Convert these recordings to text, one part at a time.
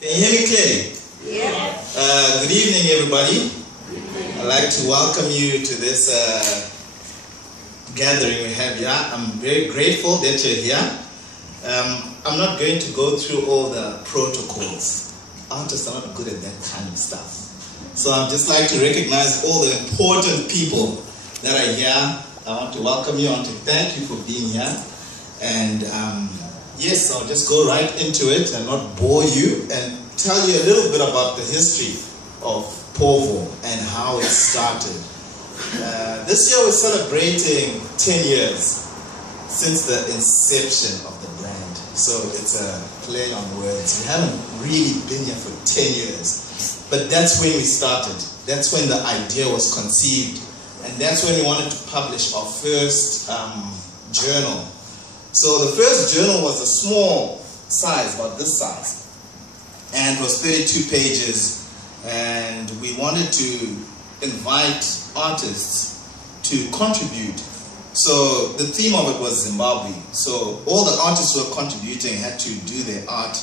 Can you hear me clearly? Yes. Good evening, everybody. I'd like to welcome you to this gathering we have here. I'm very grateful that you're here. I'm not going to go through all the protocols. Artists are not good at that kind of stuff. So I'd just like to recognize all the important people that are here. I want to welcome you. I want to thank you for being here. And yes, I'll just go right into it and not bore you and tell you a little bit about the history of POVO and how it started. This year we're celebrating 10 years since the inception of the brand. So it's a play on words. We haven't really been here for 10 years. But that's when we started. That's when the idea was conceived. And that's when we wanted to publish our first journal. So the first journal was a small size, about this size. And it was 32 pages. And we wanted to invite artists to contribute. So the theme of it was Zimbabwe. So all the artists who were contributing had to do their art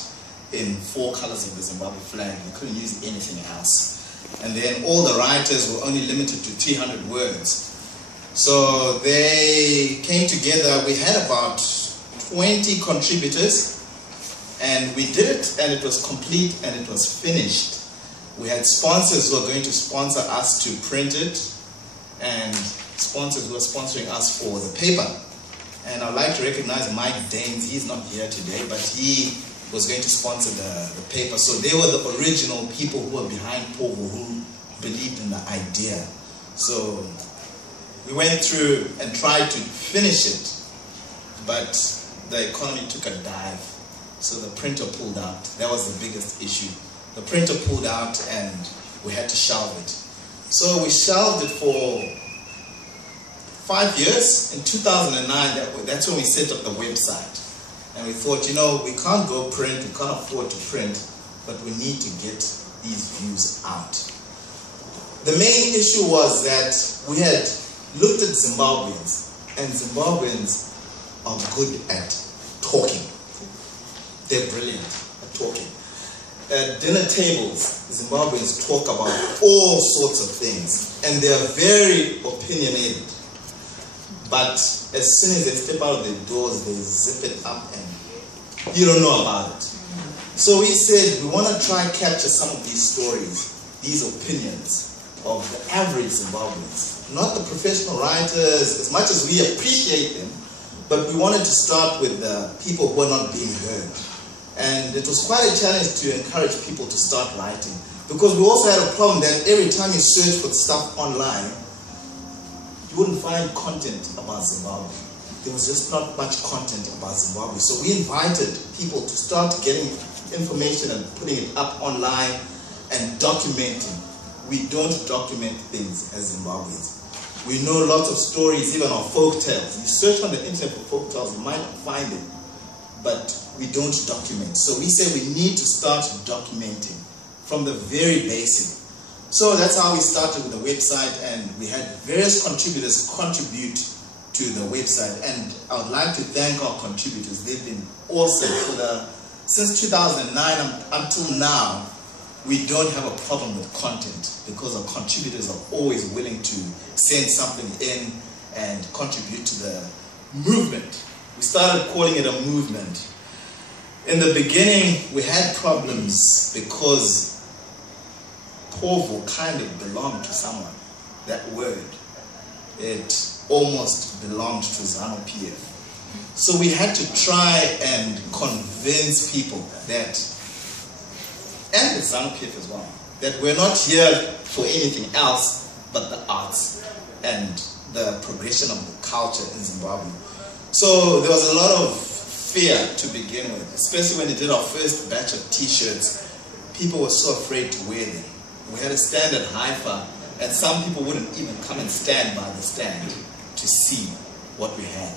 in 4 colors of the Zimbabwe flag. You couldn't use anything else. And then all the writers were only limited to 300 words. So they came together. We had about 20 contributors, and we did it, and it was complete, and it was finished. We had sponsors who were going to sponsor us to print it, and sponsors who were sponsoring us for the paper. And I'd like to recognize Mike Daines. He's not here today, but he was going to sponsor the paper. So they were the original people who were behind POVO, who believed in the idea. So we went through and tried to finish it, but the economy took a dive. So the printer pulled out. That was the biggest issue. The printer pulled out and we had to shelve it. So we shelved it for 5 years. In 2009, that's when we set up the website. And we thought, you know, we can't go print, we can't afford to print, but we need to get these views out. The main issue was that we had looked at Zimbabweans, and Zimbabweans are good at talking. They're brilliant at talking. At dinner tables, Zimbabweans talk about all sorts of things, and they are very opinionated. But as soon as they step out of their doors, they zip it up and you don't know about it. So we said we want to try and capture some of these stories, these opinions of the average Zimbabweans. Not the professional writers, as much as we appreciate them, but we wanted to start with the people who are not being heard. And it was quite a challenge to encourage people to start writing, because we also had a problem that every time you search for stuff online, you wouldn't find content about Zimbabwe. There was just not much content about Zimbabwe. So we invited people to start getting information and putting it up online and documenting. We don't document things as Zimbabweans. We know lots of stories, even of folk tales. You search on the internet for folk tales, you might not find it, but we don't document. So we say we need to start documenting from the very basic. So that's how we started with the website, and we had various contributors contribute to the website. And I would like to thank our contributors. They've been awesome. Since 2009 until now, we don't have a problem with content, because our contributors are always willing to send something in and contribute to the movement. We started calling it a movement. In the beginning, we had problems because POVO kind of belonged to someone. That word, it almost belonged to ZANU-PF. So we had to try and convince people that, and the ZANU-PF as well, that we're not here for anything else but the arts and the progression of the culture in Zimbabwe. So there was a lot of fear to begin with, especially when we did our first batch of t-shirts. People were so afraid to wear them. We had a stand at Haifa, and some people wouldn't even come and stand by the stand to see what we had.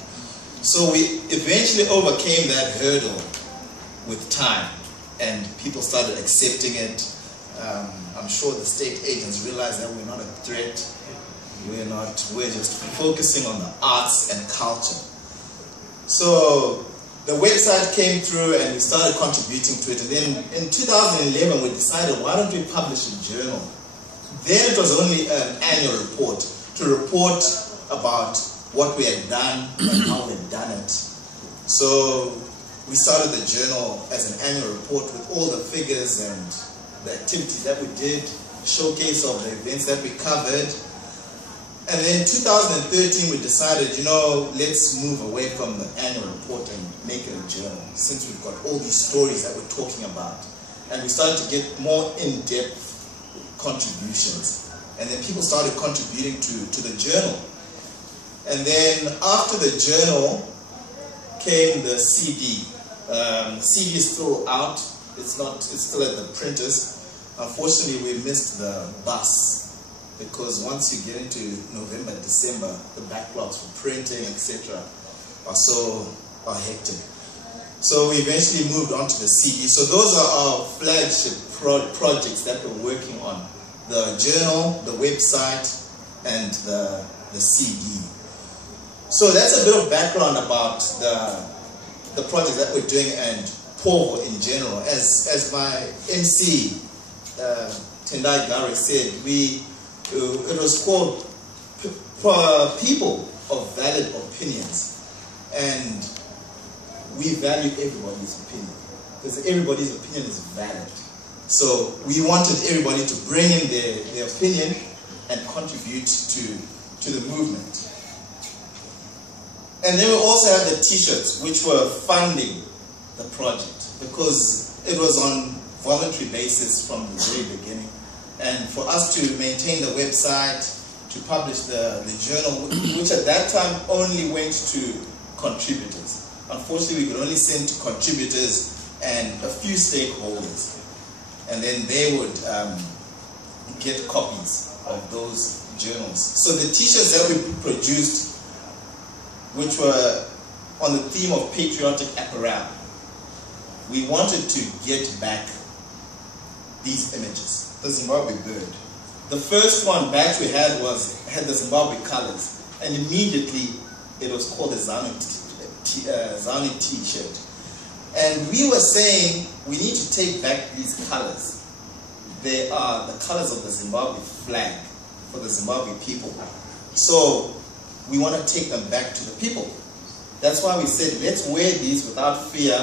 So we eventually overcame that hurdle with time, and people started accepting it. I'm sure the state agents realized that we're not a threat. We're just focusing on the arts and culture. So the website came through and we started contributing to it. And then in 2011, we decided, why don't we publish a journal? Then it was only an annual report to report about what we had done and how we had done it. So we started the journal as an annual report with all the figures and the activities that we did, showcase of the events that we covered. And then in 2013, we decided, let's move away from the annual report and make it a journal, since we've got all these stories that we're talking about. And we started to get more in-depth contributions. And then people started contributing to the journal. And then after the journal came the CD. The CD is still out. It's still at the printers. Unfortunately, we missed the bus, because once you get into November, December, the backlogs for printing, etc. are hectic. So we eventually moved on to the CD. So those are our flagship projects that we're working on: the journal, the website, and the CD. So that's a bit of background about the projects that we're doing and POVO in general. As my MC Tendai Gare said, it was called People of Valid Opinions, and we value everybody's opinion, because everybody's opinion is valid. So we wanted everybody to bring in their opinion and contribute to the movement. And then we also had the t-shirts, which were funding the project, because it was on voluntary basis from the very beginning. And for us to maintain the website, to publish the journal, which at that time only went to contributors. Unfortunately, we could only send to contributors and a few stakeholders. And then they would get copies of those journals. So the t-shirts that we produced, which were on the theme of patriotic apparel, we wanted to get back these images. The Zimbabwe bird. The first one batch we had the Zimbabwe colors, and immediately it was called the ZANU t-shirt. And we were saying we need to take back these colors. They are the colors of the Zimbabwe flag for the Zimbabwe people. So we want to take them back to the people. That's why we said, let's wear these without fear,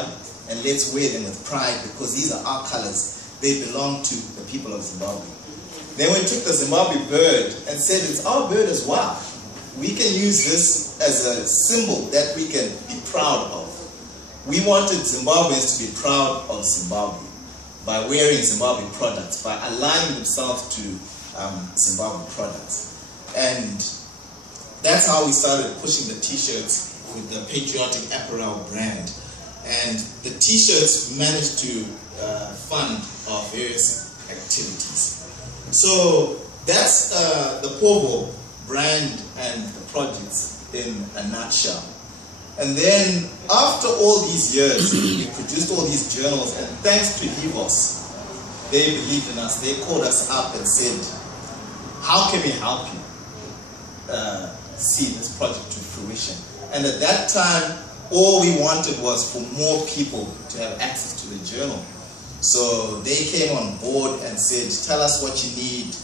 and let's wear them with pride, because these are our colors. They belong to the people of Zimbabwe. Then we took the Zimbabwe bird and said, it's our bird as well. We can use this as a symbol that we can be proud of. We wanted Zimbabweans to be proud of Zimbabwe by wearing Zimbabwe products, by aligning themselves to Zimbabwe products. And that's how we started pushing the t-shirts with the Patriotic Apparel brand. And the t-shirts managed to fund our various activities. So that's the POVO brand and the projects in a nutshell. And then after all these years, we produced all these journals, and thanks to HIVOS, they believed in us. They called us up and said, how can we help you see this project to fruition? And at that time, all we wanted was for more people to have access to the journal. So they came on board and said, tell us what you need.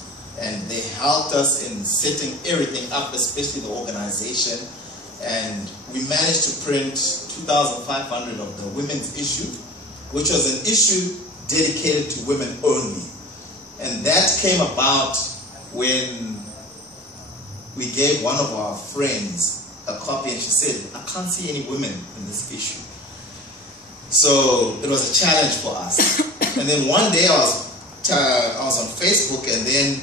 And they helped us in setting everything up, especially the organization. And we managed to print 2,500 of the women's issue, which was an issue dedicated to women only. And that came about when we gave one of our friends a copy, and she said, I can't see any women in this issue. So it was a challenge for us. And then one day I was on Facebook, and then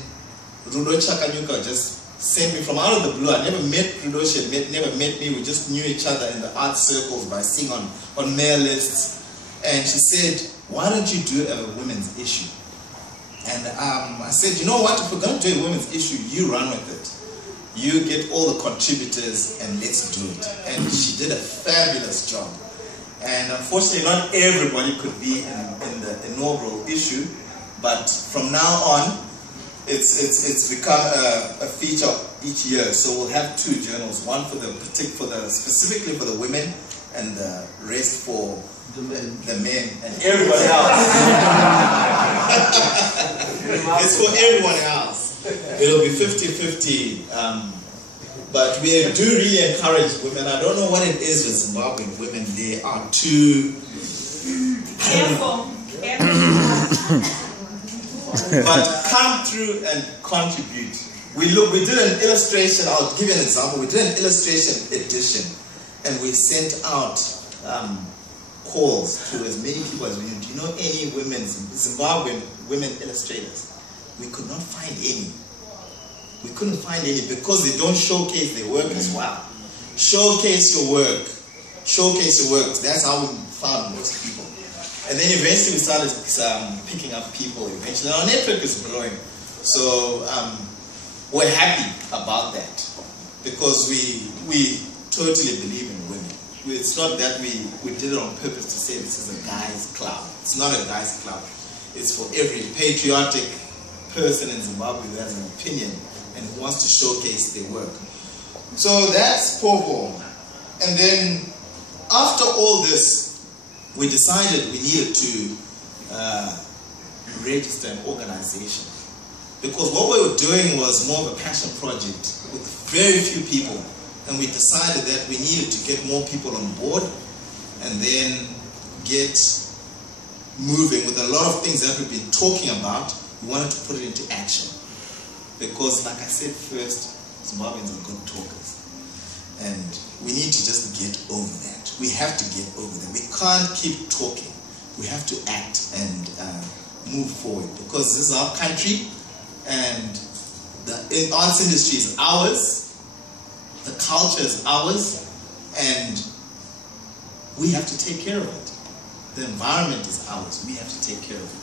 Rudo Chakanyuka just sent me from out of the blue. I never met Rudo, she had never met me. We just knew each other in the art circles by seeing on mail lists. And she said, why don't you do a women's issue? And I said, you know what, if we're going to do a women's issue, you run with it. You get all the contributors and let's do it. And she did a fabulous job. And unfortunately, not everybody could be in the inaugural issue, but from now on, it's become a feature each year. So we'll have two journals, one specifically for the women, and the rest for the men and Everybody else. It's for everyone else. It'll be 50-50. But we do really encourage women. I don't know what it is with Zimbabwean women. They are too careful. But come through and contribute. We did an illustration. I'll give you an example. We did an illustration edition, and we sent out calls to as many people as we knew. Do you know any women, Zimbabwean women illustrators? We could not find any. We couldn't find any because they don't showcase their work as well. Showcase your work. Showcase your work. That's how we found most people. And then eventually we started picking up people eventually. Our network is growing. So we're happy about that because we totally believe in women. It's not that we did it on purpose to say this is a guy's club. It's not a guy's club. It's for every patriotic person in Zimbabwe who has an opinion and who wants to showcase their work. So that's POVO. And then after all this, we decided we needed to register an organization. Because what we were doing was more of a passion project with very few people. And we decided that we needed to get more people on board and then get moving with a lot of things that we've been talking about. We wanted to put it into action. Because like I said first, Zimbabweans are good talkers. And we need to just get over that. We have to get over that. We can't keep talking. We have to act and move forward. Because this is our country and the arts industry is ours. The culture is ours. And we have to take care of it. The environment is ours. We have to take care of it.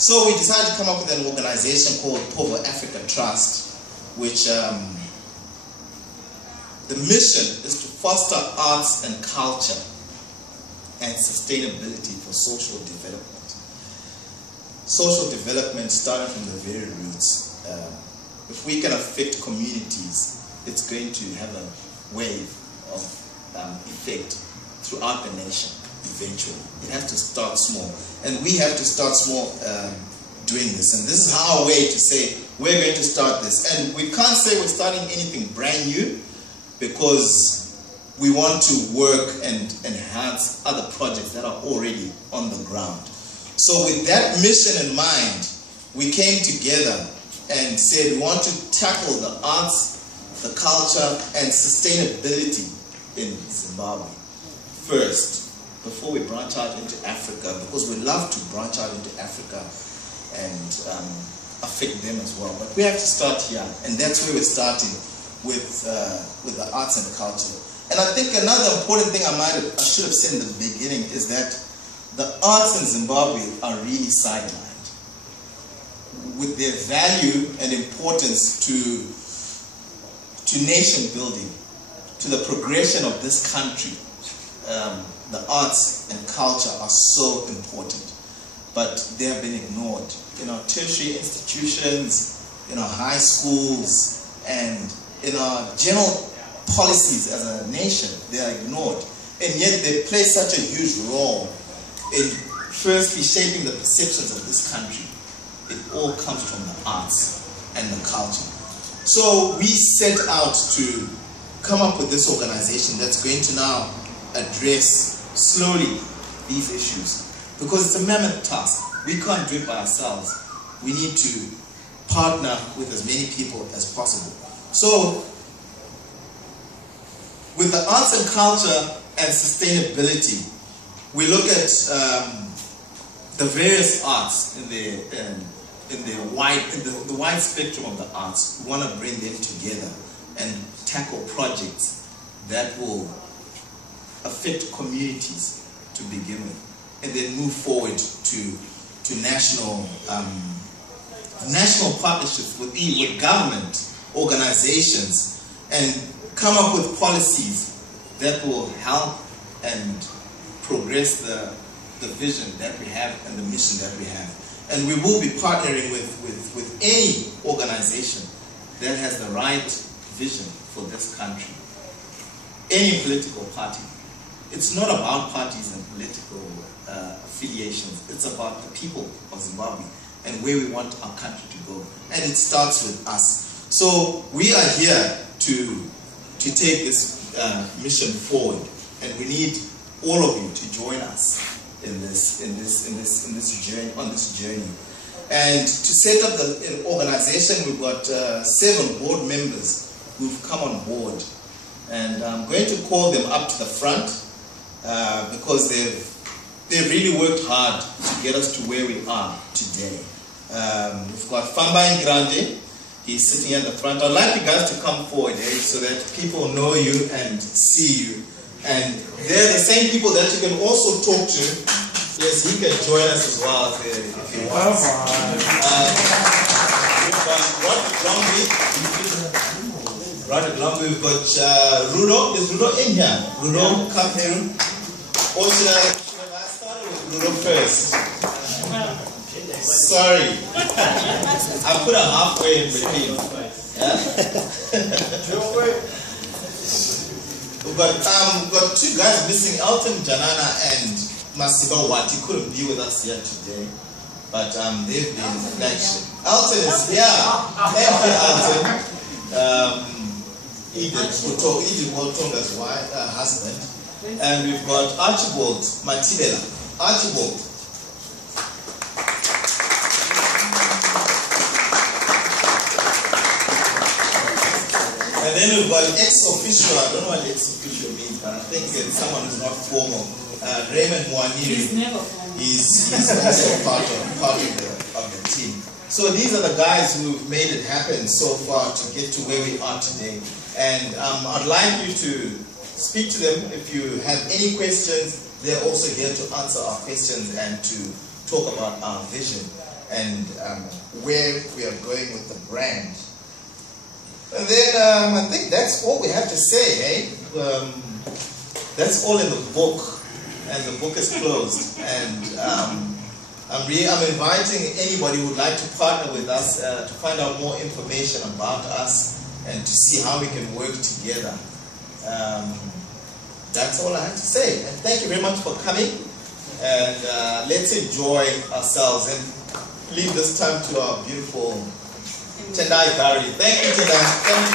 So we decided to come up with an organization called POVOAfrika Trust, which the mission is to foster arts and culture and sustainability for social development. Social development starting from the very roots. If we can affect communities, it's going to have a wave of effect throughout the nation eventually. It has to start small. And we have to start small doing this. And this is our way to say, we're going to start this. And we can't say we're starting anything brand new because we want to work and enhance other projects that are already on the ground. So with that mission in mind, we came together and said we want to tackle the arts, the culture, and sustainability in Zimbabwe first, before we branch out into Africa, because we love to branch out into Africa and affect them as well. But we have to start here, and that's where we're starting with the arts and culture. And I think another important thing I should have said in the beginning is that the arts in Zimbabwe are really sidelined with their value and importance to nation building, to the progression of this country. The arts and culture are so important, but they have been ignored in our tertiary institutions, in our high schools, and in our general policies as a nation. They are ignored, and yet they play such a huge role in firstly shaping the perceptions of this country. It all comes from the arts and the culture. So we set out to come up with this organization that's going to now address slowly these issues, because it's a mammoth task. We can't do it by ourselves. We need to partner with as many people as possible. So with the arts and culture and sustainability, we look at the various arts in the wide spectrum of the arts. We want to bring them together and tackle projects that will affect communities to begin with, and then move forward to national partnerships with government organizations, and come up with policies that will help and progress the vision that we have and the mission that we have. And we will be partnering with any organization that has the right vision for this country, any political party. it's not about parties and political affiliations. It's about the people of Zimbabwe and where we want our country to go. And it starts with us. So we are here to take this mission forward, and we need all of you to join us in this journey, on this journey. And to set up the organization, we've got 7 board members who've come on board, and I'm going to call them up to the front because they've really worked hard to get us to where we are today. We've got Fambain Grande. He's sitting at the front. I'd like you guys to come forward, so that people know you and see you. And they're the same people that you can also talk to. Yes, he can join us as well if he wants. We've got Roderick Longby. We've got Rudo. Is Rudo in here? Rudo, come here. Or should I start with Rudo first? Sorry. I put a halfway in between. Yeah? We've got 2 guys missing, Elton Janana and Masiba Wati couldn't be with us here today, but they've been in action. Elton is here. Thank you, Elton. Edith Waltonga's husband. And we've got Archibald Matibela. Archibald. And then we've got ex-official. I don't know what ex-official means, but I think it's someone who's not formal. Raymond Mwaniri. He's never formal. He's also part of the team. So these are the guys who've made it happen so far to get to where we are today. And I'd like you to speak to them if you have any questions. They're also here to answer our questions and to talk about our vision and where we are going with the brand. And then I think that's all we have to say, eh? That's all in the book, and the book is closed. And I'm inviting anybody who would like to partner with us to find out more information about us and to see how we can work together. That's all I have to say. And thank you very much for coming. And let's enjoy ourselves and leave this time to our beautiful Tendai Gary. Thank you, Tendai. Thank you.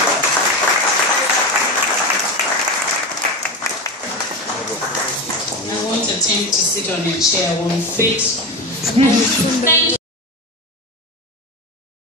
I won't attempt to sit on a chair, won't fit. Thank you.